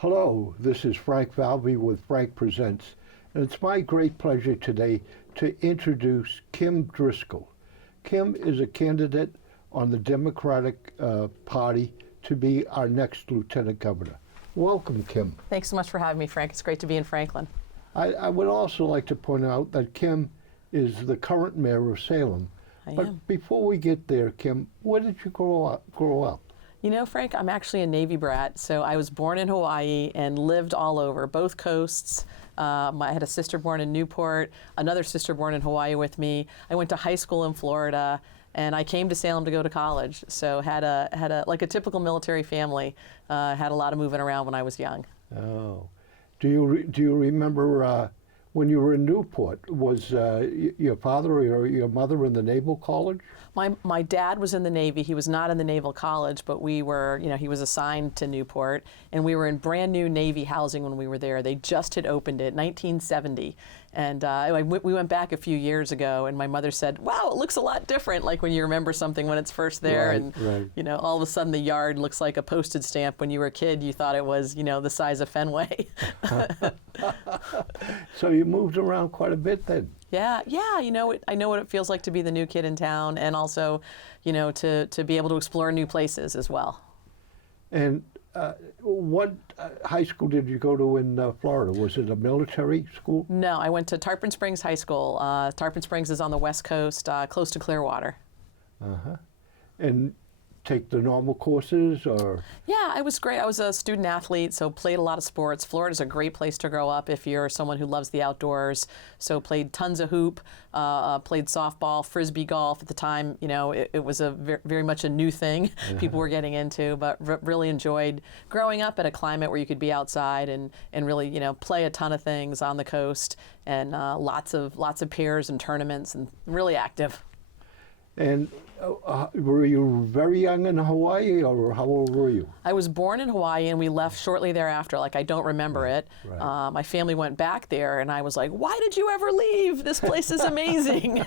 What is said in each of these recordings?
Hello, this is Frank Valby with Frank Presents, and it's my great pleasure today to introduce Kim Driscoll. Kim is a candidate on the Democratic Party to be our next Lieutenant Governor. Welcome, Kim. Thanks so much for having me, Frank. It's great to be in Franklin. I would also like to point out that Kim is the current mayor of Salem. I But am. before we get there, Kim, where did you grow up? You know, Frank, I'm actually a Navy brat, so I was born in Hawaii and lived all over, both coasts. I had a sister born in Newport, another sister born in Hawaii with me. I went to high school in Florida, and I came to Salem to go to college. So had a like a typical military family. Had a lot of moving around when I was young. Oh, do you remember when you were in Newport? Was your father or your mother in the Naval College? My dad was in the Navy. He was not in the Naval College, but we were, he was assigned to Newport, and we were in brand new Navy housing when we were there. They just had opened it, 1970, and we went back a few years ago, and my mother said, "Wow, it looks a lot different." Like when you remember something when it's first there, right. All of a sudden the yard looks like a postage stamp. When you were a kid, you thought it was, the size of Fenway. So you moved around quite a bit then. Yeah. I know what it feels like to be the new kid in town, and also, to be able to explore new places as well. And what high school did you go to in Florida? Was it a military school? No, I went to Tarpon Springs High School. Tarpon Springs is on the West Coast, close to Clearwater. And take the normal courses, or? Yeah, I was great. I was a student athlete, so played a lot of sports. Florida's a great place to grow up if you're someone who loves the outdoors. So played tons of hoop, played softball, frisbee golf. At the time, it was a very much a new thing people were getting into, but really enjoyed growing up in a climate where you could be outside and really, play a ton of things on the coast, and lots of peers and tournaments, and really active. And were you very young in Hawaii, or how old were you? I was born in Hawaii, and we left shortly thereafter. Like, I don't remember it. Right. My family went back there, and I was like, "Why did you ever leave? This place is amazing."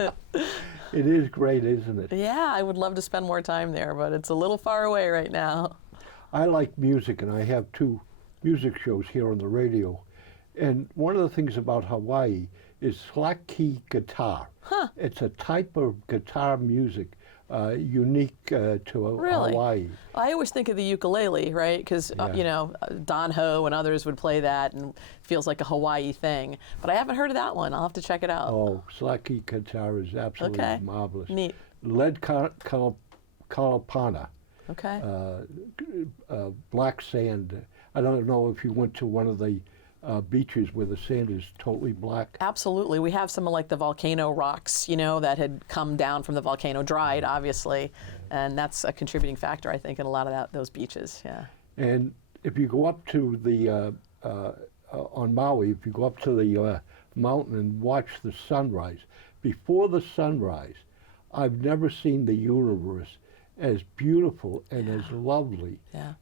It is great, isn't it? Yeah, I would love to spend more time there, but it's a little far away right now. I like music, and I have 2 music shows here on the radio. And one of the things about Hawaii is slack key guitar. It's a type of guitar music unique to Really? Hawaii. I always think of the ukulele, right? Because, Don Ho and others would play that, and it feels like a Hawaii thing. But I haven't heard of that one. I'll have to check it out. Oh, slack key guitar is absolutely Okay. marvelous. Neat. Lead Kalapana, Okay. black sand. I don't know if you went to one of the beaches where the sand is totally black. Absolutely. We have some of like the volcano rocks, that had come down from the volcano, dried, obviously. And that's a contributing factor, I think, in a lot of those beaches. Yeah. And if you go up to the, on Maui, if you go up to the mountain and watch the sunrise, before the sunrise, I've never seen the universe as beautiful and as lovely. Yeah.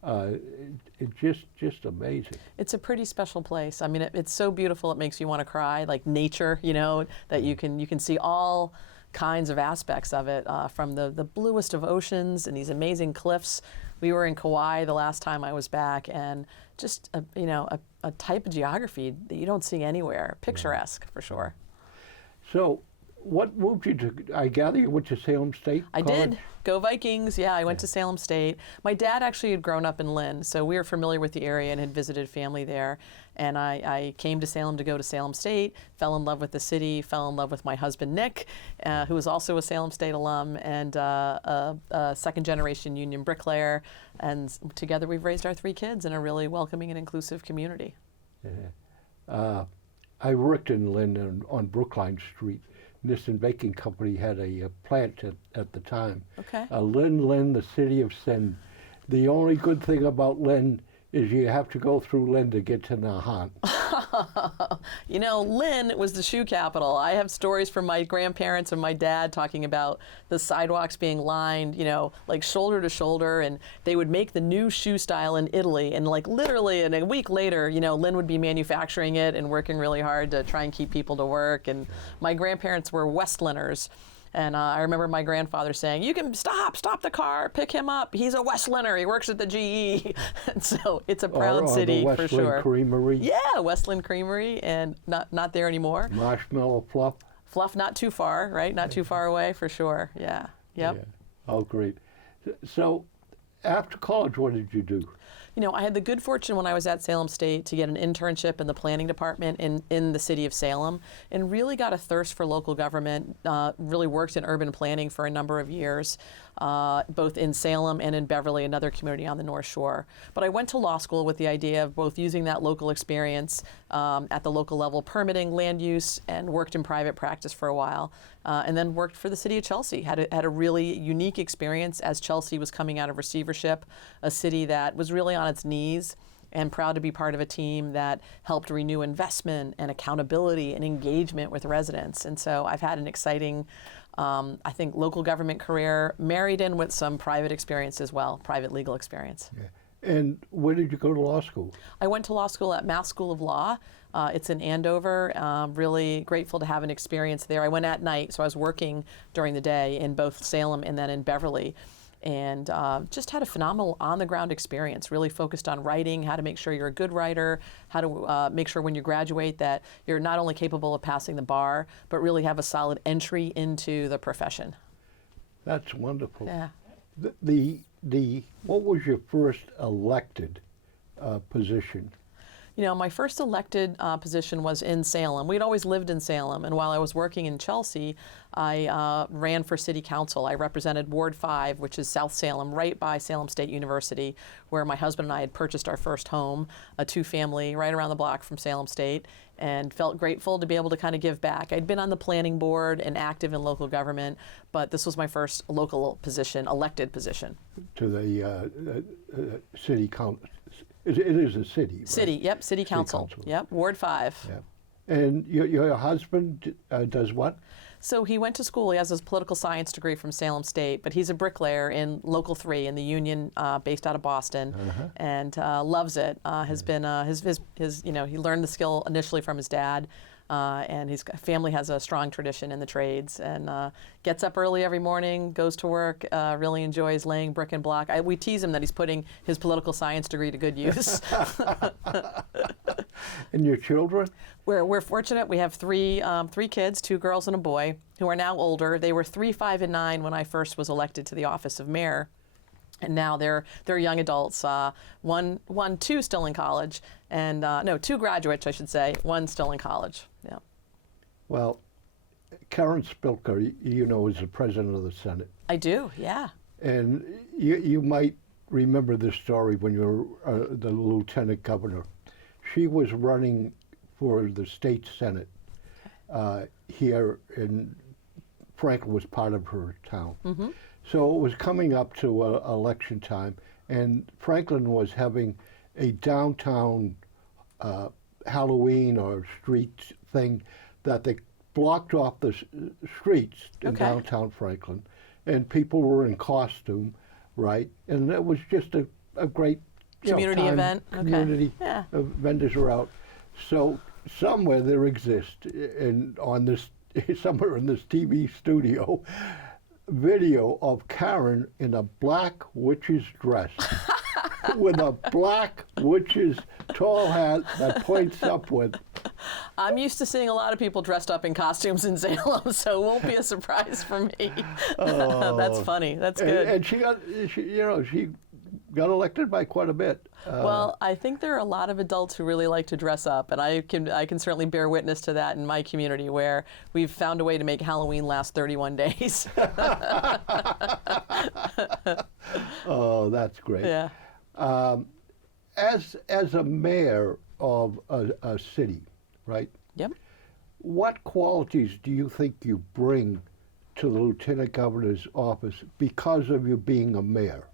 It's just amazing. It's a pretty special place. I mean, it's so beautiful it makes you want to cry, like nature, that you can see all kinds of aspects of it, from the bluest of oceans and these amazing cliffs. We were in Kauai the last time I was back, and just a type of geography that you don't see anywhere. Picturesque, for sure. So, what moved you to, I gather you went to Salem State I College? did. Go Vikings. Yeah, I went to Salem State. My dad actually had grown up in Lynn, so we were familiar with the area and had visited family there. And I came to Salem to go to Salem State, fell in love with the city, fell in love with my husband, Nick, who was also a Salem State alum, and a second-generation union bricklayer. And together we've raised our 3 kids in a really welcoming and inclusive community. Yeah. I worked in Lynn on Brookline Street. Nissan Baking Company had a plant at the time. Okay. Lynn, the city of sin. The only good thing about Lynn is you have to go through Lynn to get to Nahant. Lynn was the shoe capital. I have stories from my grandparents and my dad talking about the sidewalks being lined, like shoulder to shoulder, and they would make the new shoe style in Italy, and like literally in a week later, Lynn would be manufacturing it and working really hard to try and keep people to work. And my grandparents were Westlanders, And I remember my grandfather saying, "You can stop the car, pick him up. He's a Westlander. He works at the GE." And so it's a proud or city the for Westland sure. Creamery. Yeah, Westland Creamery, and not there anymore. Marshmallow Fluff. Fluff, not too far, right? Not too far away for sure. Yeah. Yep. Yeah. Oh, great. So, after college, what did you do? You know, I had the good fortune when I was at Salem State to get an internship in the planning department in the city of Salem, and really got a thirst for local government, really worked in urban planning for a number of years, both in Salem and in Beverly, another community on the North Shore. But I went to law school with the idea of both using that local experience at the local level, permitting land use, and worked in private practice for a while. And then worked for the city of Chelsea. Had a really unique experience as Chelsea was coming out of receivership, a city that was really on its knees, and proud to be part of a team that helped renew investment and accountability and engagement with residents. And so I've had an exciting, I think, local government career married in with some private experience as well, private legal experience. Yeah. And where did you go to law school? I went to law school at Mass School of Law. It's in Andover. Really grateful to have an experience there. I went at night, so I was working during the day in both Salem and then in Beverly. And just had a phenomenal on-the-ground experience, really focused on writing, how to make sure you're a good writer, how to make sure when you graduate that you're not only capable of passing the bar, but really have a solid entry into the profession. That's wonderful. Yeah. What was your first elected position? You know, my first elected position was in Salem. We'd always lived in Salem, and while I was working in Chelsea, I ran for city council. I represented Ward 5, which is South Salem, right by Salem State University, where my husband and I had purchased our first home, a two-family right around the block from Salem State, and felt grateful to be able to kind of give back. I'd been on the planning board and active in local government, but this was my first local position, elected position. To the city council. It is a city, right? City, yep, city council. Yep, Ward 5. Yeah. And your husband does what? So he went to school. He has his political science degree from Salem State, but he's a bricklayer in Local 3 in the Union, based out of Boston, and loves it. Has been his you know, he learned the skill initially from his dad, and his family has a strong tradition in the trades, and gets up early every morning, goes to work, really enjoys laying brick and block. We tease him that he's putting his political science degree to good use. And your children? We're fortunate. We have three kids, 2 girls and a boy, who are now older. They were 3, 5, and 9 when I first was elected to the office of mayor. And now they're young adults. 2 still in college, and 2 graduates, I should say. 1 still in college. Yeah. Well, Karen Spilker, you know, is the president of the Senate. I do. Yeah. And you might remember this story when you were the lieutenant governor. She was running for the state Senate here, and Franklin was part of her town. Mm-hmm. So it was coming up to election time, and Franklin was having a downtown Halloween or street thing that they blocked off the streets in downtown Franklin, and people were in costume, right? And it was just a great community event. Community vendors were out. So somewhere there exists, somewhere in this TV studio, video of Karen in a black witch's dress with a black witch's tall hat that points upward. I'm used to seeing a lot of people dressed up in costumes in Salem, so it won't be a surprise for me. That's funny. That's good. And she got elected by quite a bit. Well, I think there are a lot of adults who really like to dress up, and I can certainly bear witness to that in my community, where we've found a way to make Halloween last 31 days. Oh, that's great. Yeah. As a mayor of a city, right? Yep. What qualities do you think you bring to the lieutenant governor's office because of you being a mayor?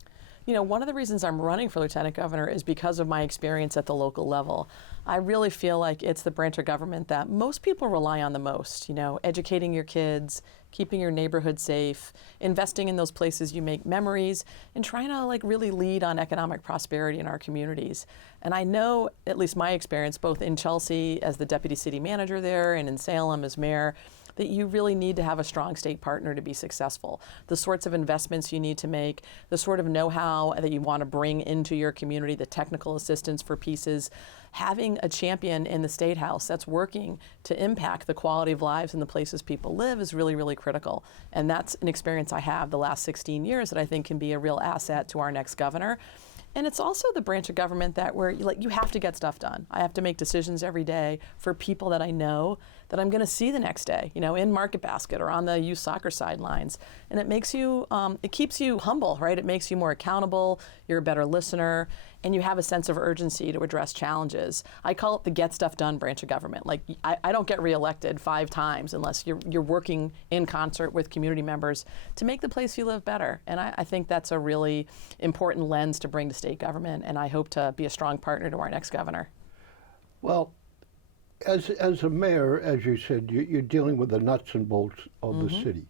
You know, one of the reasons I'm running for lieutenant governor is because of my experience at the local level. I really feel like it's the branch of government that most people rely on the most. You know, educating your kids, keeping your neighborhood safe, investing in those places you make memories, and trying to really lead on economic prosperity in our communities. And I know, at least my experience, both in Chelsea as the deputy city manager there and in Salem as mayor, that you really need to have a strong state partner to be successful. The sorts of investments you need to make, the sort of know-how that you want to bring into your community, the technical assistance for pieces. Having a champion in the State House that's working to impact the quality of lives in the places people live is really, really critical. And that's an experience I have the last 16 years that I think can be a real asset to our next governor. And it's also the branch of government that where you have to get stuff done. I have to make decisions every day for people that I know that I'm going to see the next day, in Market Basket or on the youth soccer sidelines. And it makes you, it keeps you humble, right? It makes you more accountable. You're a better listener, and you have a sense of urgency to address challenges. I call it the get stuff done branch of government. Like I don't get reelected 5 times unless you're working in concert with community members to make the place you live better. And I think that's a really important lens to bring to state government, and I hope to be a strong partner to our next governor. Well, as a mayor, as you said, you're dealing with the nuts and bolts of the city.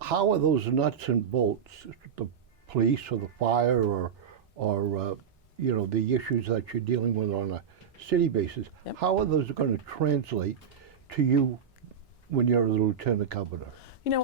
How are those nuts and bolts, the police or the fire or the issues that you're dealing with on a city basis, how are those going to translate to you when you're the lieutenant governor?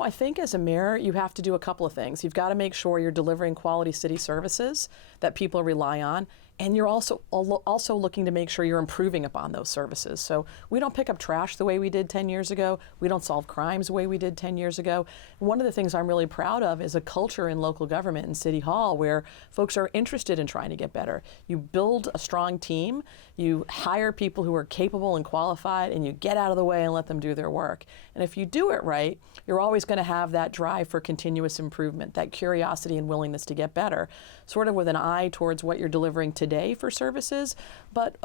I think as a mayor, you have to do a couple of things. You've got to make sure you're delivering quality city services that people rely on, and you're also looking to make sure you're improving upon those services. So we don't pick up trash the way we did 10 years ago. We don't solve crimes the way we did 10 years ago. One of the things I'm really proud of is a culture in local government and City Hall where folks are interested in trying to get better. You build a strong team, you hire people who are capable and qualified, and you get out of the way and let them do their work. And if you do it right, you're always going to have that drive for continuous improvement, that curiosity and willingness to get better, sort of with an eye towards what you're delivering today for services, but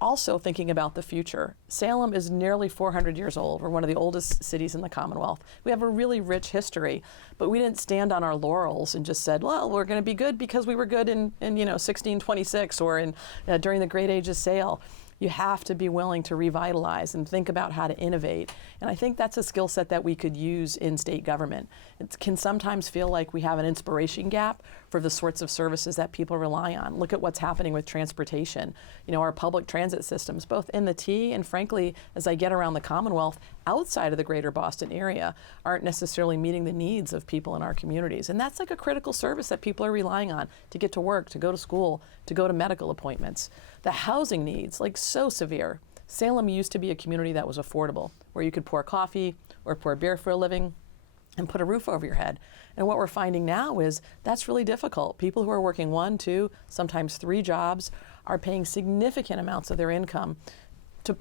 also thinking about the future. Salem is nearly 400 years old. We're one of the oldest cities in the Commonwealth. We have a really rich history, but we didn't stand on our laurels and just said, well, we're going to be good because we were good in 1626 or during the Great Age of Sail. You have to be willing to revitalize and think about how to innovate. And I think that's a skill set that we could use in state government. It can sometimes feel like we have an inspiration gap for the sorts of services that people rely on. Look at what's happening with transportation. Our public transit systems, both in the T and frankly, as I get around the Commonwealth, outside of the greater Boston area, aren't necessarily meeting the needs of people in our communities. And that's like a critical service that people are relying on to get to work, to go to school, to go to medical appointments. The housing needs, so severe. Salem used to be a community that was affordable, where you could pour coffee or pour beer for a living and put a roof over your head. And what we're finding now is that's really difficult. People who are working 1, 2, sometimes 3 jobs are paying significant amounts of their income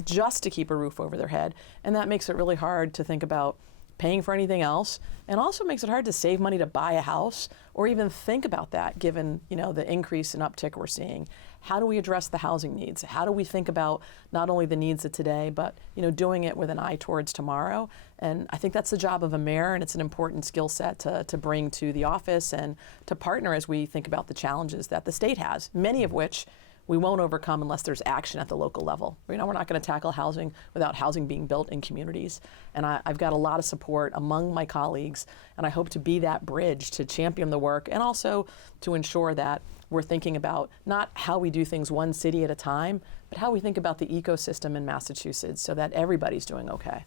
just to keep a roof over their head. And that makes it really hard to think about paying for anything else, and also makes it hard to save money to buy a house or even think about that given the increase in uptick we're seeing. How do we address the housing needs? How do we think about not only the needs of today, but doing it with an eye towards tomorrow? And I think that's the job of a mayor, and it's an important skill set to bring to the office and to partner as we think about the challenges that the state has, many of which we won't overcome unless there's action at the local level. We're not going to tackle housing without housing being built in communities. And I've got a lot of support among my colleagues, and I hope to be that bridge to champion the work and also to ensure that we're thinking about not how we do things one city at a time, but how we think about the ecosystem in Massachusetts so that everybody's doing okay.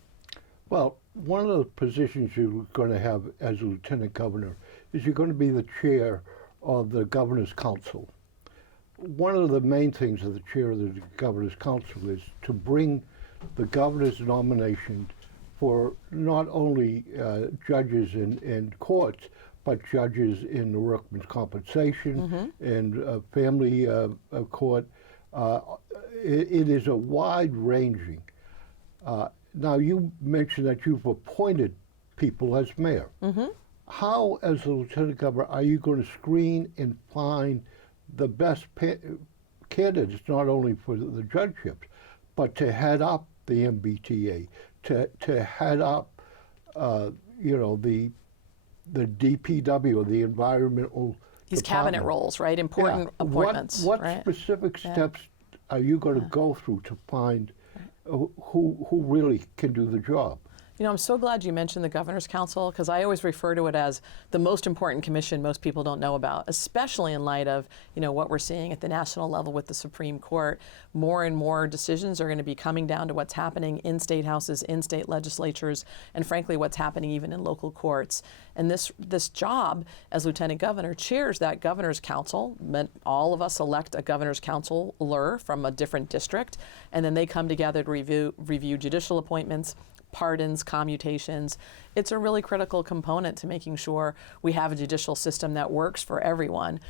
Well, one of the positions you're going to have as a lieutenant governor is you're going to be the chair of the Governor's Council. One of the main things of the chair of the Governor's Council is to bring the governor's nomination for not only judges in courts, but judges in the workman's compensation and family court. It is a wide-ranging. Now, you mentioned that you've appointed people as mayor. How, as the lieutenant governor, are you going to screen and find the best candidates, not only for the judgeships, but to head up the MBTA, to head up, the DPW, or the environmental These department. cabinet roles, right? Important appointments. What right? specific steps are you going to go through to find who really can do the job? You know, I'm so glad you mentioned the Governor's Council, because I always refer to it as the most important commission most people don't know about, especially in light of, you know, what we're seeing at the national level with the Supreme Court. More and more decisions are going to be coming down to what's happening in state houses, in state legislatures, and frankly, what's happening even in local courts. And this job as Lieutenant Governor chairs that Governor's Council. All of us elect a Governor's Councilor from a different district, and then they come together to review judicial appointments, pardons, commutations. It's a really critical component to making sure we have a judicial system that works for everyone.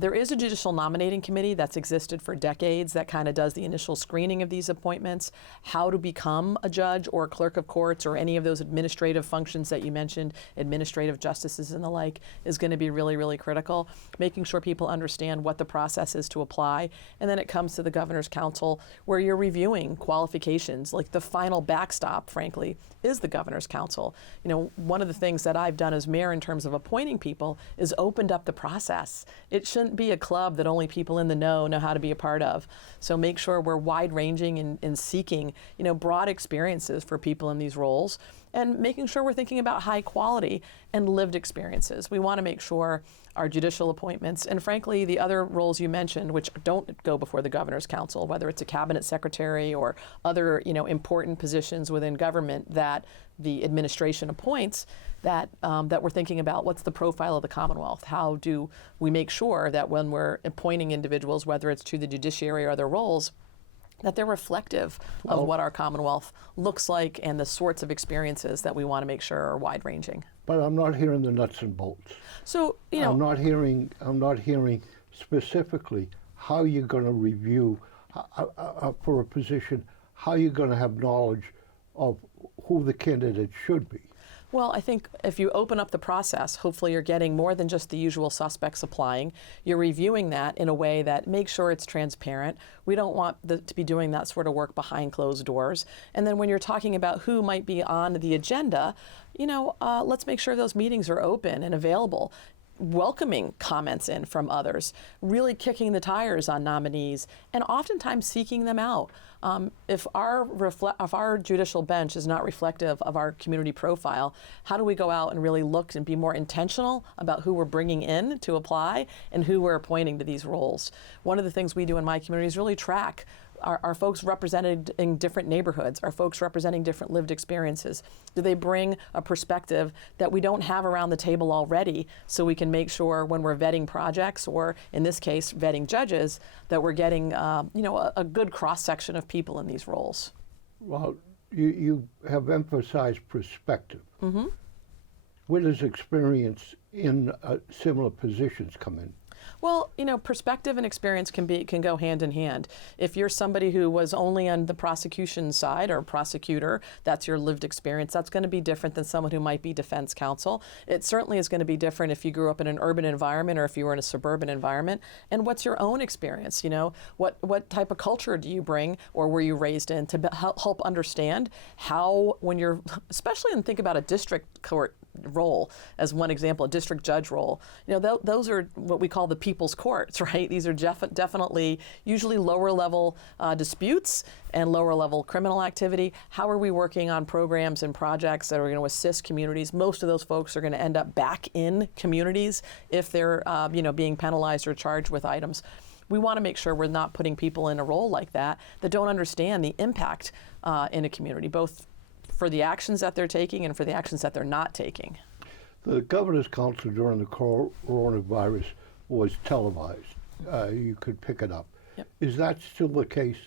There is a judicial nominating committee that's existed for decades that kind of does the initial screening of these appointments. How to become a judge or a clerk of courts or any of those administrative functions that you mentioned, administrative justices and the like, is going to be really, really critical. Making sure people understand what the process is to apply. And then it comes to the Governor's Council, where you're reviewing qualifications. Like the final backstop, frankly, is the Governor's Council. You know, one of the things that I've done as mayor in terms of appointing people is opened up the process. It shouldn't be a club that only people in the know how to be a part of. So make sure we're wide-ranging in seeking, you know, broad experiences for people in these roles, and making sure we're thinking about high quality and lived experiences. We want to make sure our judicial appointments, and frankly, the other roles you mentioned, which don't go before the Governor's Council, whether it's a cabinet secretary or other, you know, important positions within government that the administration appoints, that we're thinking about what's the profile of the Commonwealth. How do we make sure that when we're appointing individuals, whether it's to the judiciary or other roles, that they're reflective of what our Commonwealth looks like and the sorts of experiences that we want to make sure are wide-ranging. But I'm not hearing the nuts and bolts. So, you know, I'm not hearing specifically how you're going to review for a position, how you're going to have knowledge of who the candidate should be. Well, I think if you open up the process, hopefully you're getting more than just the usual suspects applying. You're reviewing that in a way that makes sure it's transparent. We don't want to be doing that sort of work behind closed doors. And then when you're talking about who might be on the agenda, you know, let's make sure those meetings are open and available. Welcoming comments in from others, really kicking the tires on nominees, and oftentimes seeking them out. If our judicial bench is not reflective of our community profile, how do we go out and really look and be more intentional about who we're bringing in to apply and who we're appointing to these roles? One of the things we do in my community is really track are folks represented in different neighborhoods? Are folks representing different lived experiences? Do they bring a perspective that we don't have around the table already, so we can make sure when we're vetting projects, or in this case, vetting judges, that we're getting you know, a good cross-section of people in these roles? Well, you have emphasized perspective. Mm-hmm. Where does experience in similar positions come in? Well, you know, perspective and experience can go hand in hand. If you're somebody who was only on the prosecution side or prosecutor, that's your lived experience. That's going to be different than someone who might be defense counsel. It certainly is going to be different if you grew up in an urban environment or if you were in a suburban environment. And what's your own experience? You know, what type of culture do you bring, or were you raised in, to help understand how, when you're, especially and think about a district court role as one example, a district judge role. You know, those are what we call the people's courts, right? These are definitely usually lower level disputes and lower level criminal activity. How are we working on programs and projects that are going to assist communities? Most of those folks are going to end up back in communities if they're you know, being penalized or charged with items. We want to make sure we're not putting people in a role like that don't understand the impact in a community, both for the actions that they're taking and for the actions that they're not taking. The Governor's Council during the coronavirus was televised. You could pick it up. Yep. Is that still the case?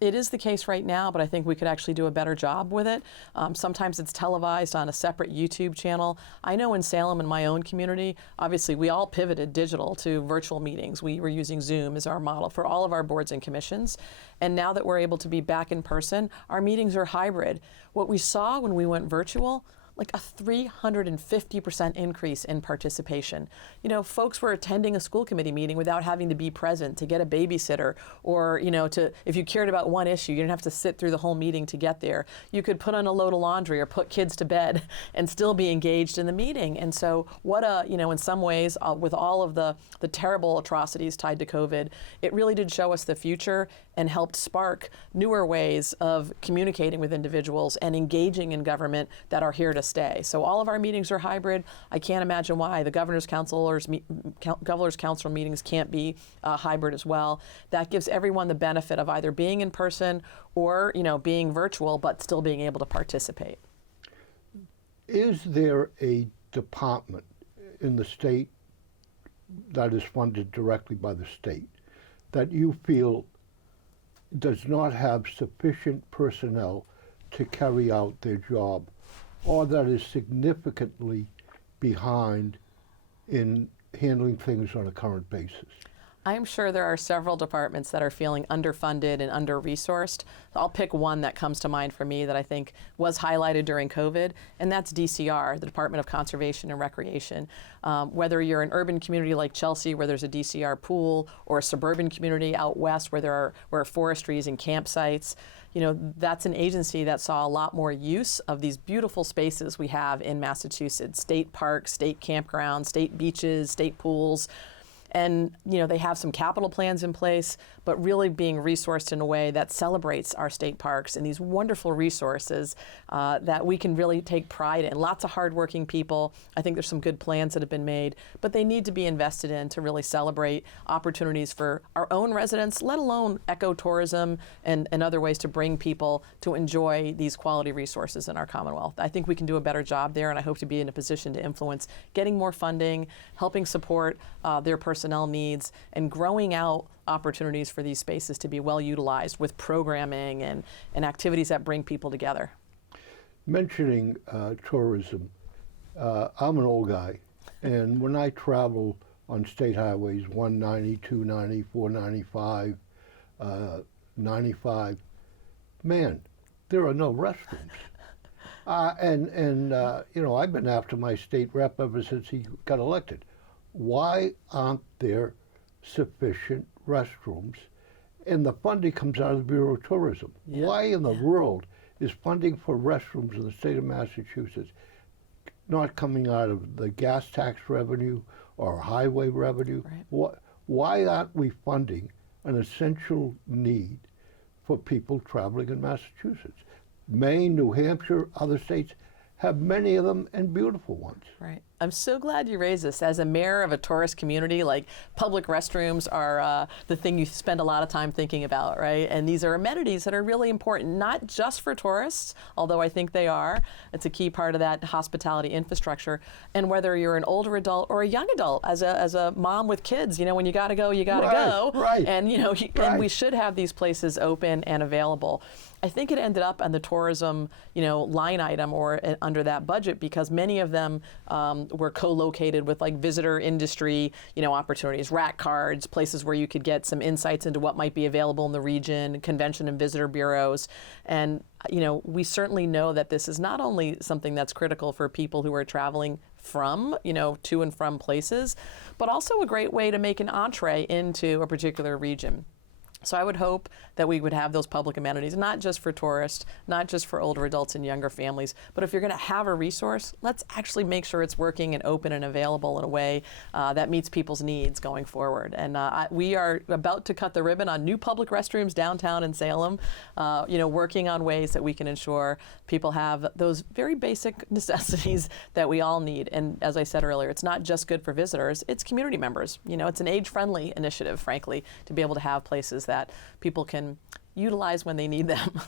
It is the case right now, but I think we could actually do a better job with it. Sometimes it's televised on a separate YouTube channel. I know in Salem, in my own community, obviously we all pivoted digital to virtual meetings. We were using Zoom as our model for all of our boards and commissions. And now that we're able to be back in person, our meetings are hybrid. What we saw when we went virtual, like a 350% increase in participation. You know, folks were attending a school committee meeting without having to be present to get a babysitter, or, you know, if you cared about one issue, you didn't have to sit through the whole meeting to get there. You could put on a load of laundry or put kids to bed and still be engaged in the meeting. And so what you know, in some ways, with all of the terrible atrocities tied to COVID, it really did show us the future and helped spark newer ways of communicating with individuals and engaging in government that are here to stay. So all of our meetings are hybrid. I can't imagine why the governor's council meetings can't be hybrid as well. That gives everyone the benefit of either being in person or, you know, being virtual, but still being able to participate. Is there a department in the state that is funded directly by the state that you feel does not have sufficient personnel to carry out their job, or that is significantly behind in handling things on a current basis? I'm sure there are several departments that are feeling underfunded and under-resourced. I'll pick one that comes to mind for me that I think was highlighted during COVID, and that's DCR, the Department of Conservation and Recreation. Whether you're an urban community like Chelsea, where there's a DCR pool, or a suburban community out west where there are forestries and campsites, you know, that's an agency that saw a lot more use of these beautiful spaces we have in Massachusetts: state parks, state campgrounds, state beaches, state pools. And, you know, they have some capital plans in place, but really being resourced in a way that celebrates our state parks and these wonderful resources that we can really take pride in. Lots of hardworking people. I think there's some good plans that have been made, but they need to be invested in to really celebrate opportunities for our own residents, let alone ecotourism and other ways to bring people to enjoy these quality resources in our Commonwealth. I think we can do a better job there, and I hope to be in a position to influence getting more funding, helping support their personnel needs, and growing out opportunities for these spaces to be well utilized with programming and activities that bring people together. Mentioning tourism, I'm an old guy, and when I travel on state highways 190, 290, 495, 95, man, there are no restrooms. You know, I've been after my state rep ever since he got elected. Why aren't there sufficient restrooms? And the funding comes out of the Bureau of Tourism. Yeah. Why in the world is funding for restrooms in the state of Massachusetts not coming out of the gas tax revenue or highway revenue? Right. Why aren't we funding an essential need for people traveling in Massachusetts? Maine, New Hampshire, other states have many of them, and beautiful ones. Right. I'm so glad you raised this. As a mayor of a tourist community, like, public restrooms are the thing you spend a lot of time thinking about, right? And these are amenities that are really important, not just for tourists, although I think they are. It's a key part of that hospitality infrastructure. And whether you're an older adult or a young adult, as a mom with kids, you know, when you gotta go, you gotta go. Right. And, you know, and we should have these places open and available. I think it ended up on the tourism, you know, line item or under that budget because many of them were co-located with, like, visitor industry, you know, opportunities, rat cards, places where you could get some insights into what might be available in the region, convention and visitor bureaus. And, you know, we certainly know that this is not only something that's critical for people who are traveling from, you know, to and from places, but also a great way to make an entree into a particular region. So I would hope that we would have those public amenities, not just for tourists, not just for older adults and younger families, but if you're going to have a resource, let's actually make sure it's working and open and available in a way that meets people's needs going forward. And we are about to cut the ribbon on new public restrooms downtown in Salem, you know, working on ways that we can ensure people have those very basic necessities that we all need. And as I said earlier, it's not just good for visitors, it's community members. You know, it's an age-friendly initiative, frankly, to be able to have places that people can utilize when they need them.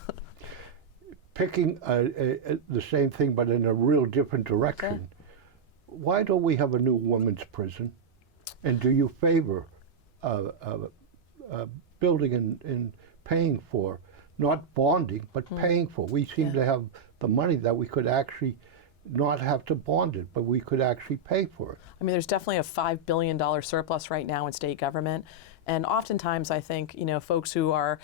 Picking the same thing but in a real different direction, Okay. Why don't we have a new women's prison? And do you favor building and paying for, not bonding, but paying for? We seem to have the money that we could actually not have to bond it, but we could actually pay for it. I mean, there's definitely a $5 billion surplus right now in state government. And oftentimes, I think folks who are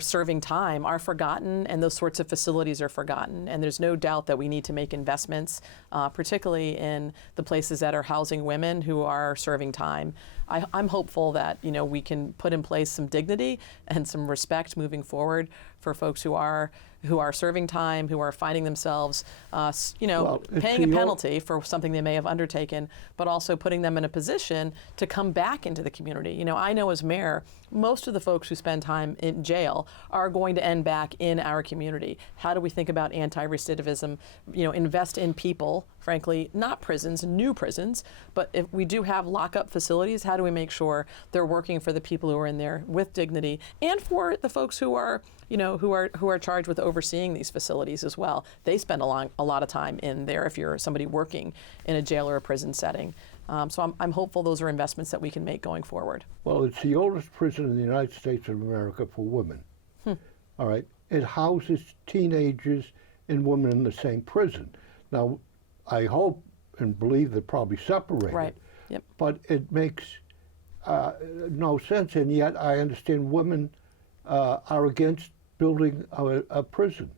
serving time are forgotten, and those sorts of facilities are forgotten. And there's no doubt that we need to make investments, particularly in the places that are housing women who are serving time. I'm hopeful that we can put in place some dignity and some respect moving forward for folks who are serving time, who are finding themselves, paying a penalty for something they may have undertaken, but also putting them in a position to come back into the community. I know as mayor, most of the folks who spend time in jail are going to end back in our community. How do we think about anti-recidivism? Invest in people, frankly, not prisons, new prisons, but if we do have lockup facilities, how do we make sure they're working for the people who are in there with dignity, and for the folks who are charged with overseeing these facilities as well? They spend a lot of time in there if you're somebody working in a jail or a prison setting. So I'm hopeful those are investments that we can make going forward. Well, it's the oldest prison in the United States of America for women. All right. It houses teenagers and women in the same prison. Now, I hope and believe they're probably separated. Right. Yep. But it makes no sense, and yet I understand women are against building a prison.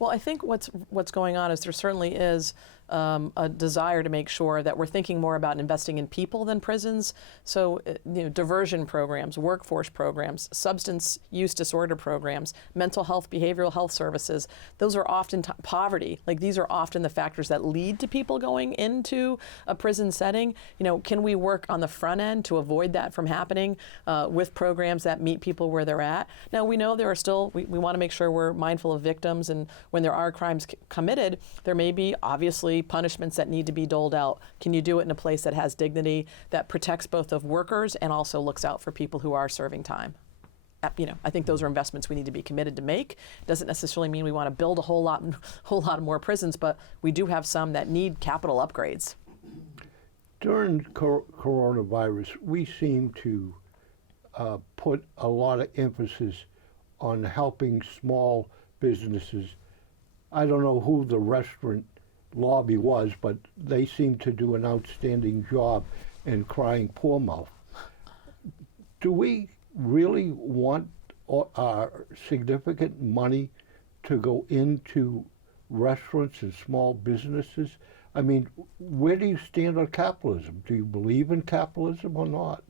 Well, I think what's going on is there certainly is a desire to make sure that we're thinking more about investing in people than prisons. So, diversion programs, workforce programs, substance use disorder programs, mental health, behavioral health services, those are often poverty. Like, these are often the factors that lead to people going into a prison setting. Can we work on the front end to avoid that from happening with programs that meet people where they're at? Now, we know there are still, we want to make sure we're mindful of victims, and when there are crimes committed, there may be obviously punishments that need to be doled out. Can you do it in a place that has dignity, that protects both of workers and also looks out for people who are serving time? I think those are investments we need to be committed to make. Doesn't necessarily mean we want to build a whole lot more prisons, but we do have some that need capital upgrades. During coronavirus, we seem to put a lot of emphasis on helping small businesses. I don't know who the restaurant lobby was, but they seem to do an outstanding job in crying poor mouth. Do we really want significant money to go into restaurants and small businesses? I mean, where do you stand on capitalism? Do you believe in capitalism or not?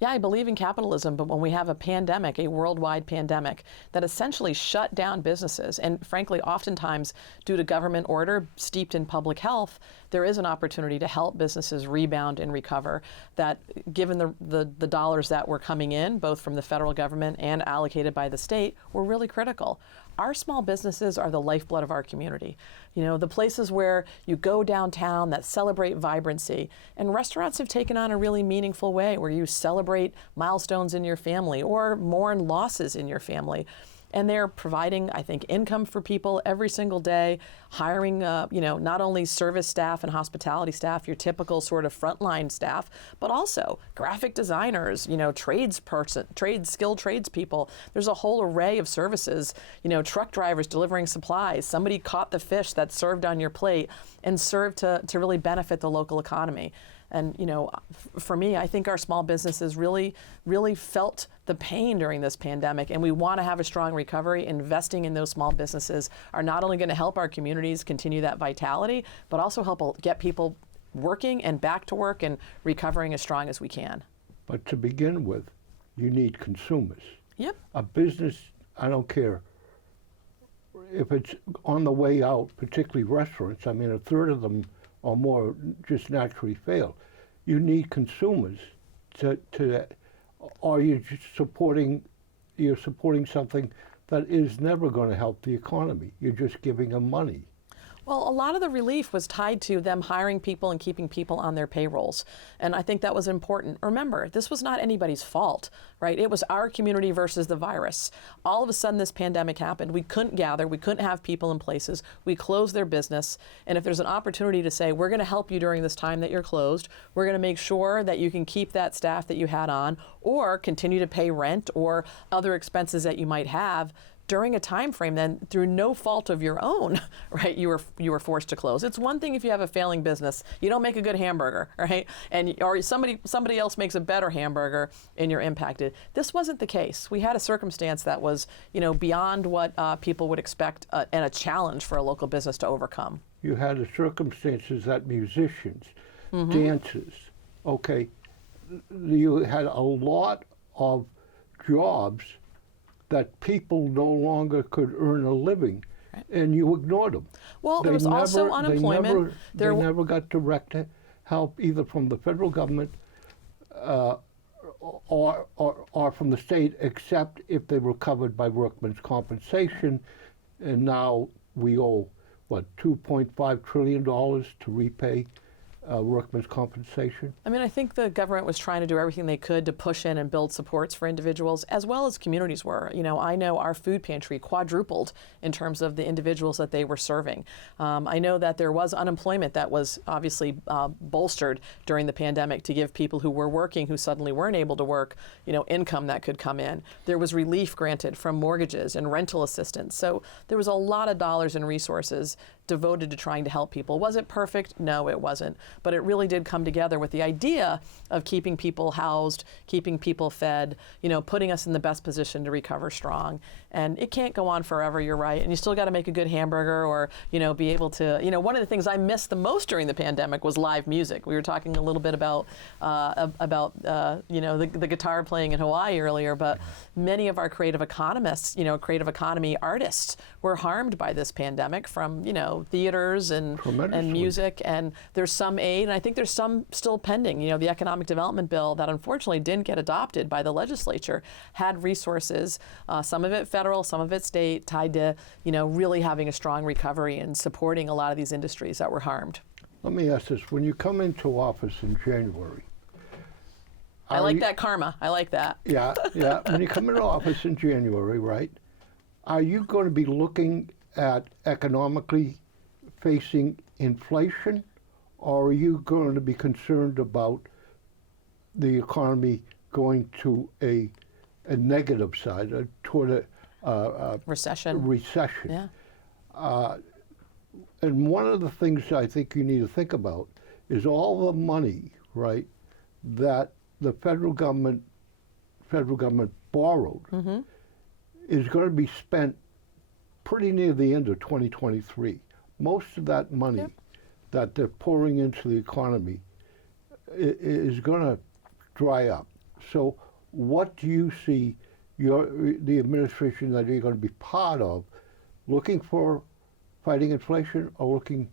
Yeah, I believe in capitalism, but when we have a pandemic, a worldwide pandemic, that essentially shut down businesses, and frankly, oftentimes due to government order steeped in public health, there is an opportunity to help businesses rebound and recover. That, given the dollars that were coming in, both from the federal government and allocated by the state, were really critical. Our small businesses are the lifeblood of our community. The places where you go downtown that celebrate vibrancy, and restaurants have taken on a really meaningful way where you celebrate milestones in your family or mourn losses in your family. And they're providing, I think, income for people every single day, hiring, not only service staff and hospitality staff, your typical sort of frontline staff, but also graphic designers, skilled tradespeople. There's a whole array of services, truck drivers delivering supplies. Somebody caught the fish that's served on your plate and served to really benefit the local economy. And, for me, I think our small businesses really, really felt the pain during this pandemic, and we want to have a strong recovery. Investing in those small businesses are not only going to help our communities continue that vitality, but also help get people working and back to work and recovering as strong as we can. But to begin with, you need consumers. Yep. A business, I don't care if it's on the way out, particularly restaurants, I mean, a third of them or more just naturally fail. You need consumers or you're supporting something that is never going to help the economy. You're just giving them money. Well, a lot of the relief was tied to them hiring people and keeping people on their payrolls. And I think that was important. Remember, this was not anybody's fault, right? It was our community versus the virus. All of a sudden, this pandemic happened. We couldn't gather. We couldn't have people in places. We closed their business. And if there's an opportunity to say, we're going to help you during this time that you're closed, we're going to make sure that you can keep that staff that you had on or continue to pay rent or other expenses that you might have, during a time frame then through no fault of your own, right, you were forced to close. It's one thing if you have a failing business, you don't make a good hamburger, right, and or somebody else makes a better hamburger and you're impacted. This wasn't the case. We had a circumstance that was, beyond what people would expect and a challenge for a local business to overcome. You had the circumstances that musicians, dancers, okay, you had a lot of jobs that people no longer could earn a living, right, and you ignored them. Well, there was also unemployment. They never got direct help either from the federal government or from the state, except if they were covered by workmen's compensation. And now we owe, what, $2.5 trillion to repay workmen's compensation? I mean, I think the government was trying to do everything they could to push in and build supports for individuals, as well as communities were. I know our food pantry quadrupled in terms of the individuals that they were serving. I know that there was unemployment that was obviously bolstered during the pandemic to give people who were working, who suddenly weren't able to work, income that could come in. There was relief granted from mortgages and rental assistance. So there was a lot of dollars and resources devoted to trying to help people. Was it perfect? No, it wasn't. But it really did come together with the idea of keeping people housed, keeping people fed, putting us in the best position to recover strong. And it can't go on forever, you're right. And you still got to make a good hamburger or, be able to, one of the things I missed the most during the pandemic was live music. We were talking a little bit about the guitar playing in Hawaii earlier, but many of our creative economists, creative economy artists were harmed by this pandemic from, theaters and music, and there's some aid, and I think there's some still pending. The economic development bill that unfortunately didn't get adopted by the legislature had resources, some of it federal, some of it state, tied to, really having a strong recovery and supporting a lot of these industries that were harmed. Let me ask this, when you come into office in January, I like that karma, I like that. Yeah, when you come into office in January, right, are you going to be looking at economically facing inflation, or are you going to be concerned about the economy going to a negative side, toward a recession? Recession. Yeah. And one of the things I think you need to think about is all the money, right, that the federal government borrowed is going to be spent pretty near the end of 2023. Most of that money that they're pouring into the economy is going to dry up. So what do you see the administration that you're going to be part of looking for, fighting inflation, or looking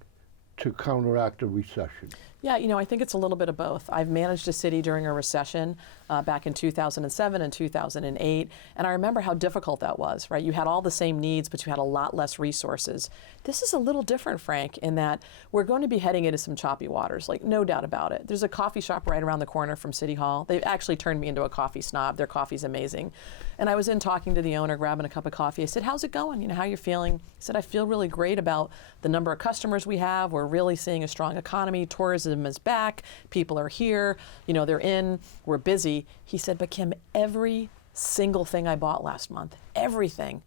to counteract a recession? Yeah, I think it's a little bit of both. I've managed a city during a recession back in 2007 and 2008, and I remember how difficult that was, right? You had all the same needs, but you had a lot less resources. This is a little different, Frank, in that we're going to be heading into some choppy waters, like no doubt about it. There's a coffee shop right around the corner from City Hall. They've actually turned me into a coffee snob. Their coffee's amazing. And I was in talking to the owner, grabbing a cup of coffee. I said, how's it going? How you feeling? He said, I feel really great about the number of customers we have. We're really seeing a strong economy. Tourism is back. People are here. They're in. We're busy. He said, but Kim, every single thing I bought last month, everything,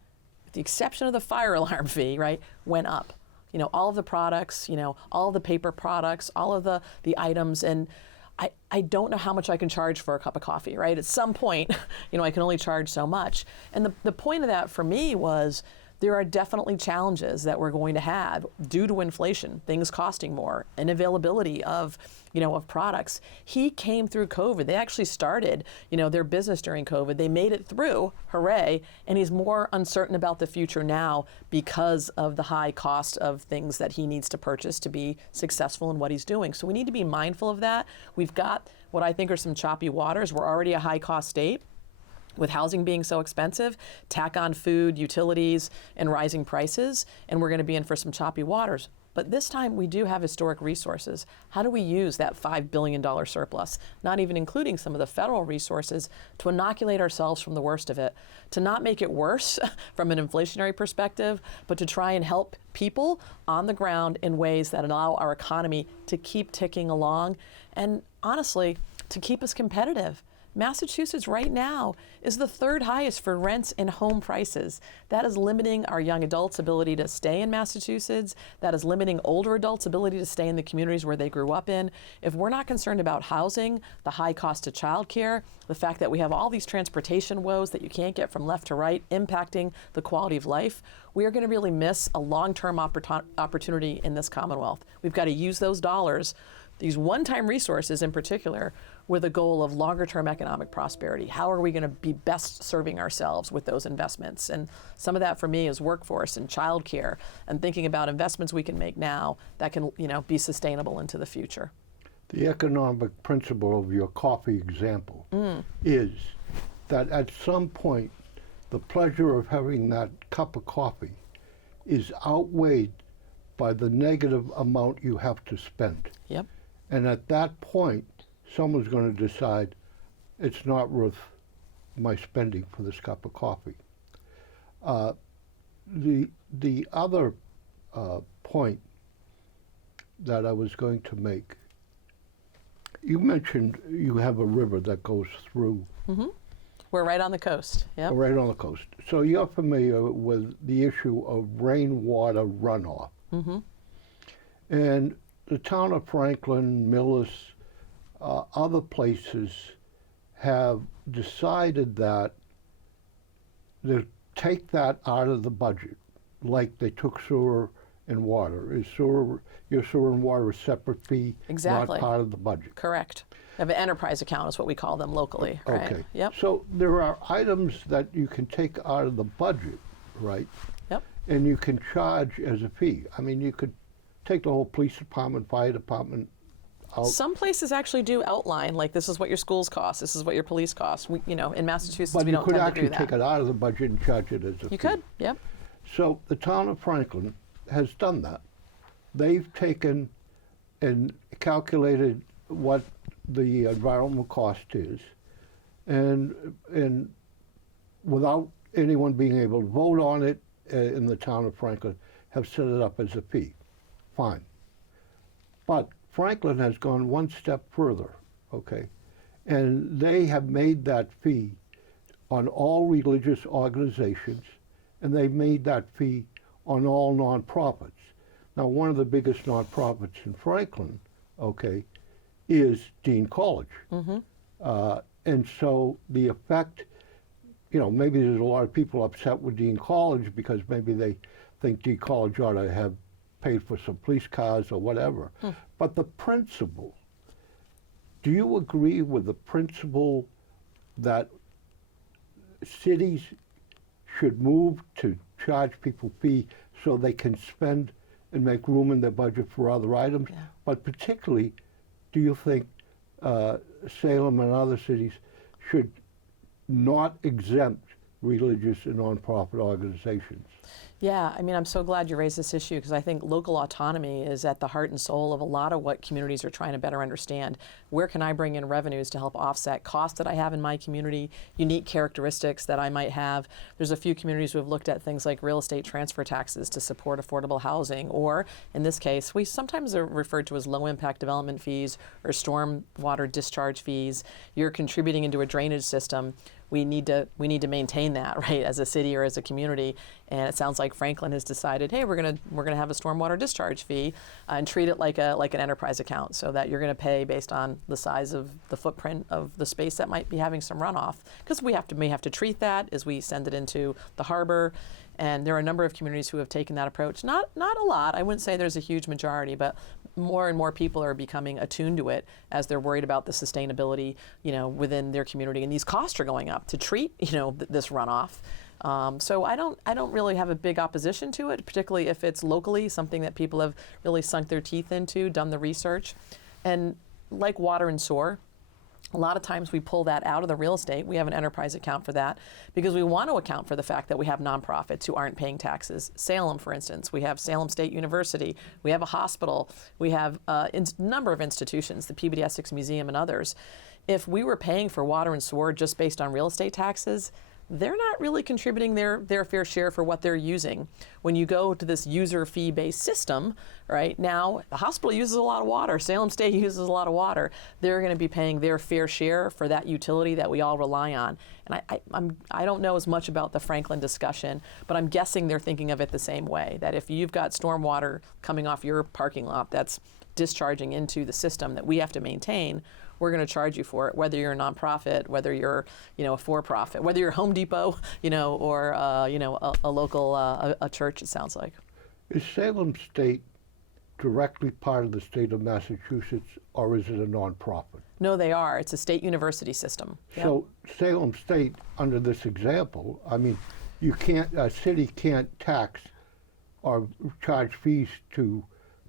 with the exception of the fire alarm fee, right, went up. All of the products, all of the paper products, all of the items, and I don't know how much I can charge for a cup of coffee, right? At some point, I can only charge so much. And the point of that for me was there are definitely challenges that we're going to have due to inflation, things costing more, and availability of products. He came through COVID. They actually started, their business during COVID. They made it through, hooray, and he's more uncertain about the future now because of the high cost of things that he needs to purchase to be successful in what he's doing. So we need to be mindful of that. We've got what I think are some choppy waters. We're already a high cost state. With housing being so expensive, tack on food, utilities, and rising prices, and we're going to be in for some choppy waters. But this time we do have historic resources. How do we use that $5 billion surplus, not even including some of the federal resources, to inoculate ourselves from the worst of it, to not make it worse from an inflationary perspective, but to try and help people on the ground in ways that allow our economy to keep ticking along and honestly, to keep us competitive. Massachusetts right now is the third highest for rents and home prices. That is limiting our young adults' ability to stay in Massachusetts. That is limiting older adults' ability to stay in the communities where they grew up in. If we're not concerned about housing, the high cost of childcare, the fact that we have all these transportation woes that you can't get from left to right impacting the quality of life, we are going to really miss a long-term opportunity in this Commonwealth. We've got to use those dollars, these one-time resources in particular, with a goal of longer-term economic prosperity. How are we going to be best serving ourselves with those investments? And some of that for me is workforce and childcare and thinking about investments we can make now that can, be sustainable into the future. The economic principle of your coffee example is that at some point, the pleasure of having that cup of coffee is outweighed by the negative amount you have to spend. Yep. And at that point, someone's going to decide it's not worth my spending for this cup of coffee. The other point that I was going to make, you mentioned you have a river that goes through. Mm-hmm. We're right on the coast. Yep. Right on the coast. So you're familiar with the issue of rainwater runoff. Mm-hmm. And the town of Franklin, Millis, other places have decided that to take that out of the budget, like they took sewer and water. Your sewer and water is separate fee, Exactly. not part of the budget. Correct. We have an enterprise account is what we call them locally, right? Okay. Yep. So there are items that you can take out of the budget, right? Yep. And you can charge as a fee. I mean, you could take the whole police department, fire department out. Some places actually do outline, like this is what your schools cost, this is what your police cost. We, in Massachusetts, But we you don't could tend to do actually that. take it out of the budget and charge it as a fee. You could, yep. So the town of Franklin has done that. They've taken and calculated what the environmental cost is, and without anyone being able to vote on it in the town of Franklin, have set it up as a fee. Fine. But Franklin has gone one step further, okay? And they have made that fee on all religious organizations, and they've made that fee on all nonprofits. Now, one of the biggest nonprofits in Franklin, okay, is Dean College. Mm-hmm. And so the effect, maybe there's a lot of people upset with Dean College because maybe they think Dean College ought to have paid for some police cars or whatever. But the principle, do you agree with the principle that cities should move to charge people fee so they can spend and make room in their budget for other items? Yeah. But particularly, do you think Salem and other cities should not exempt religious and nonprofit organizations? Yeah, I mean, I'm so glad you raised this issue because I think local autonomy is at the heart and soul of a lot of what communities are trying to better understand. Where can I bring in revenues to help offset costs that I have in my community, unique characteristics that I might have? There's a few communities who have looked at things like real estate transfer taxes to support affordable housing, or in this case, we sometimes are referred to as low impact development fees or storm water discharge fees. You're contributing into a drainage system. We need to maintain that, right, as a city or as a community. And it sounds like Franklin has decided, hey, we're gonna have a stormwater discharge fee and treat it like an enterprise account, so that you're gonna pay based on the size of the footprint of the space that might be having some runoff. Because we may have to treat that as we send it into the harbor. And there are a number of communities who have taken that approach. Not a lot. I wouldn't say there's a huge majority, but more and more people are becoming attuned to it as they're worried about the sustainability, within their community. And these costs are going up to treat, this runoff. So I don't really have a big opposition to it, particularly if it's locally, something that people have really sunk their teeth into, done the research. And like water and sewer, a lot of times we pull that out of the real estate. We have an enterprise account for that because we want to account for the fact that we have nonprofits who aren't paying taxes. Salem, for instance, we have Salem State University, we have a hospital, we have a number of institutions, the Peabody Essex Museum and others. If we were paying for water and sewer just based on real estate taxes, they're not really contributing their fair share for what they're using. When you go to this user fee-based system, right, now the hospital uses a lot of water, Salem State uses a lot of water. They're going to be paying their fair share for that utility that we all rely on. And I don't know as much about the Franklin discussion, but I'm guessing they're thinking of it the same way, that if you've got stormwater coming off your parking lot that's discharging into the system that we have to maintain, we're going to charge you for it, whether you're a nonprofit, whether you're, a for-profit, whether you're Home Depot, or a local a church. It sounds like. Is Salem State directly part of the state of Massachusetts, or is it a nonprofit? No, they are. It's a state university system. So Salem State, under this example, I mean, a city can't tax or charge fees to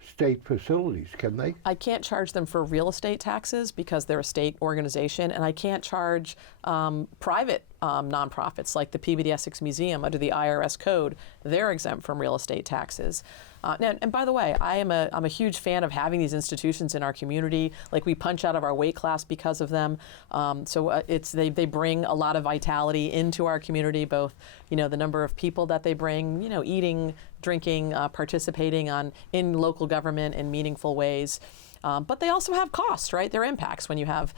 state facilities, can they? I can't charge them for real estate taxes because they're a state organization, and I can't charge private nonprofits like the Peabody Essex Museum under the IRS code. They're exempt from real estate taxes. And by the way, I'm a huge fan of having these institutions in our community. Like, we punch out of our weight class because of them. They bring a lot of vitality into our community, both the number of people that they bring, eating, drinking, participating in local government in meaningful ways. But they also have costs, right? There are impacts when you have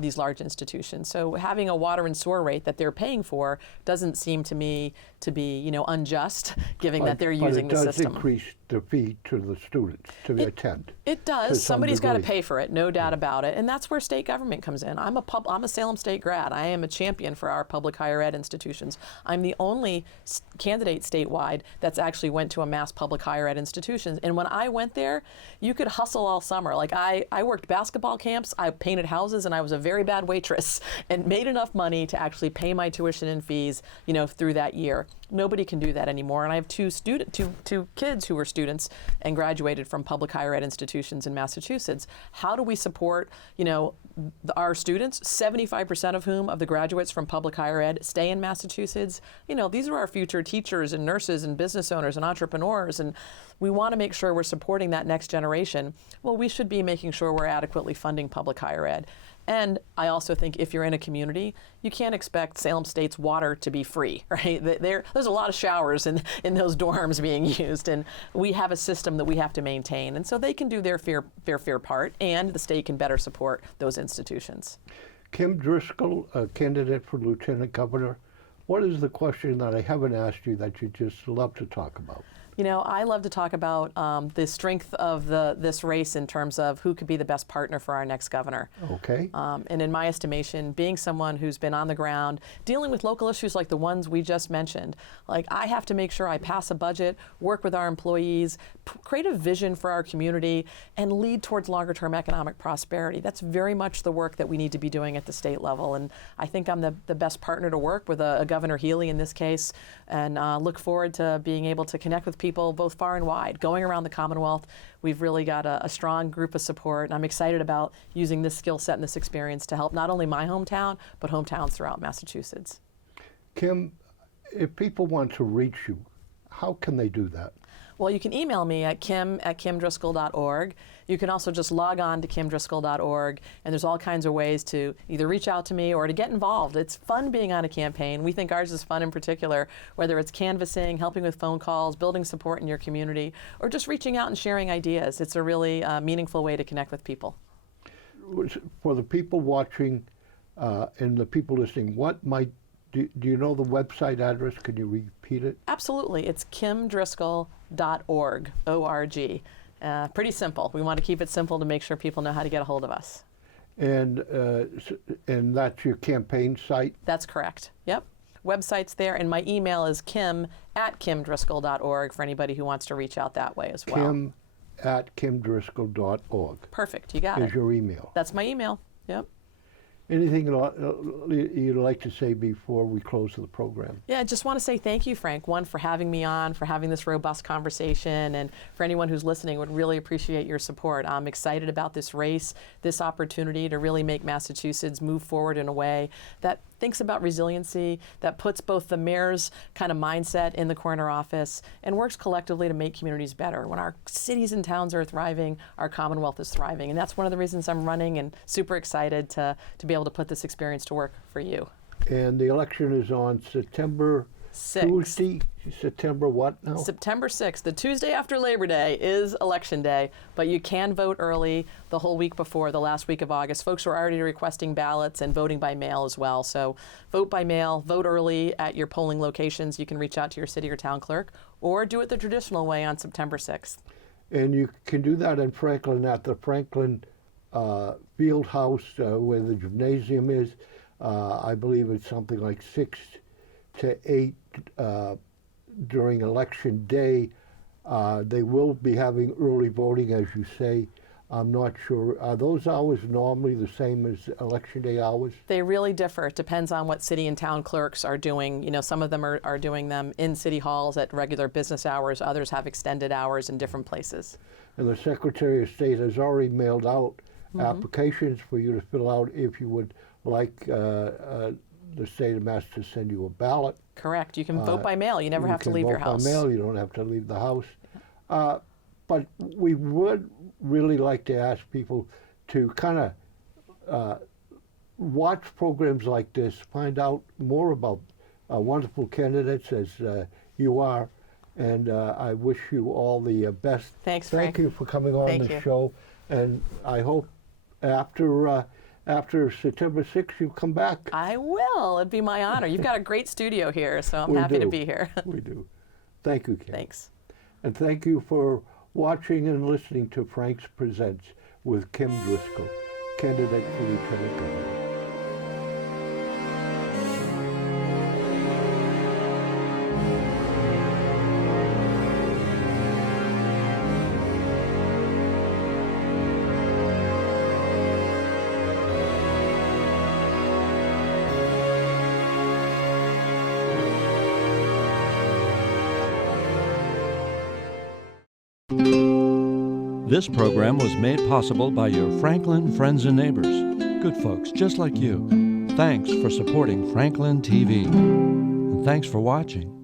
these large institutions. So having a water and sewer rate that they're paying for doesn't seem to me to be, unjust, given that they're using the system. But it does increase the fee to the students to attend. It does. Somebody's got to pay for it, no doubt about it. And that's where state government comes in. I'm a Salem State grad. I am a champion for our public higher ed institutions. I'm the only candidate statewide that's actually went to a mass public higher ed institution. And when I went there, you could hustle all summer. Like, I worked basketball camps, I painted houses, and I was a very bad waitress and made enough money to actually pay my tuition and fees, through that year. Nobody can do that anymore. And I have two kids who were students and graduated from public higher ed institutions in Massachusetts. How do we support, our students, 75% of whom of the graduates from public higher ed stay in Massachusetts? These are our future teachers and nurses and business owners and entrepreneurs, and we want to make sure we're supporting that next generation. Well, we should be making sure we're adequately funding public higher ed. And I also think if you're in a community, you can't expect Salem State's water to be free, right? There's a lot of showers in those dorms being used, and we have a system that we have to maintain. And so they can do their fair part, and the state can better support those institutions. Kim Driscoll, a candidate for Lieutenant Governor, what is the question that I haven't asked you that you just love to talk about? I love to talk about the strength of this race in terms of who could be the best partner for our next governor. Okay. And in my estimation, being someone who's been on the ground, dealing with local issues like the ones we just mentioned, like, I have to make sure I pass a budget, work with our employees, create a vision for our community, and lead towards longer-term economic prosperity. That's very much the work that we need to be doing at the state level. And I think I'm the best partner to work with, a Governor Healy in this case, and look forward to being able to connect with people both far and wide. Going around the Commonwealth, we've really got a strong group of support, and I'm excited about using this skill set and this experience to help not only my hometown, but hometowns throughout Massachusetts. Kim, if people want to reach you, how can they do that? Well, you can email me at kim@kimdriscoll.org. You can also just log on to kimdriscoll.org, and there's all kinds of ways to either reach out to me or to get involved. It's fun being on a campaign. We think ours is fun in particular, whether it's canvassing, helping with phone calls, building support in your community, or just reaching out and sharing ideas. It's a really meaningful way to connect with people. For the people watching and the people listening, do you know the website address? Can you repeat it? Absolutely. It's kimdriscoll.org, O-R-G. Pretty simple. We want to keep it simple to make sure people know how to get a hold of us. And that's your campaign site? That's correct. Yep. Website's there, and my email is kim@kimdriscoll.org for anybody who wants to reach out that way as well. Kim@kimdriscoll.org. Perfect. You got it. Is your email. That's my email. Yep. Anything you'd like to say before we close the program? Yeah, I just want to say thank you, Frank, one, for having me on, for having this robust conversation, and for anyone who's listening, would really appreciate your support. I'm excited about this race, this opportunity to really make Massachusetts move forward in a way that thinks about resiliency, that puts both the mayor's kind of mindset in the corner office and works collectively to make communities better. When our cities and towns are thriving, our Commonwealth is thriving. And that's one of the reasons I'm running, and super excited to be able to put this experience to work for you. And the election is on September 6th. Tuesday, September what now? September 6th, the Tuesday after Labor Day, is Election Day, but you can vote early the whole week before, the last week of August. Folks are already requesting ballots and voting by mail as well. So vote by mail, vote early at your polling locations. You can reach out to your city or town clerk, or do it the traditional way on September 6th. And you can do that in Franklin at the Franklin Field House where the gymnasium is. I believe it's something like 6 to 8 during election day. They will be having early voting, as you say. I'm not sure. Are those hours normally the same as election day hours? They really differ. It depends on what city and town clerks are doing. You know, some of them are doing them in city halls at regular business hours. Others have extended hours in different places. And the Secretary of State has already mailed out applications for you to fill out if you would like the state of Mass to send you a ballot. Correct. You can vote by mail. You never have to leave your house. You can vote by mail. You don't have to leave the house. But we would really like to ask people to kind of watch programs like this, find out more about wonderful candidates as you are, and I wish you all the best. Thanks, Frank. Thank you for coming on the show, and I hope after September 6th you come back. I will. It'd be my honor. You've got a great studio here, so I'm happy to be here. We do. Thank you, Kim. Thanks. And thank you for watching and listening to Frank's Presents with Kim Driscoll, candidate for lieutenant governor. This program was made possible by your Franklin friends and neighbors, good folks just like you. Thanks for supporting Franklin TV. And thanks for watching.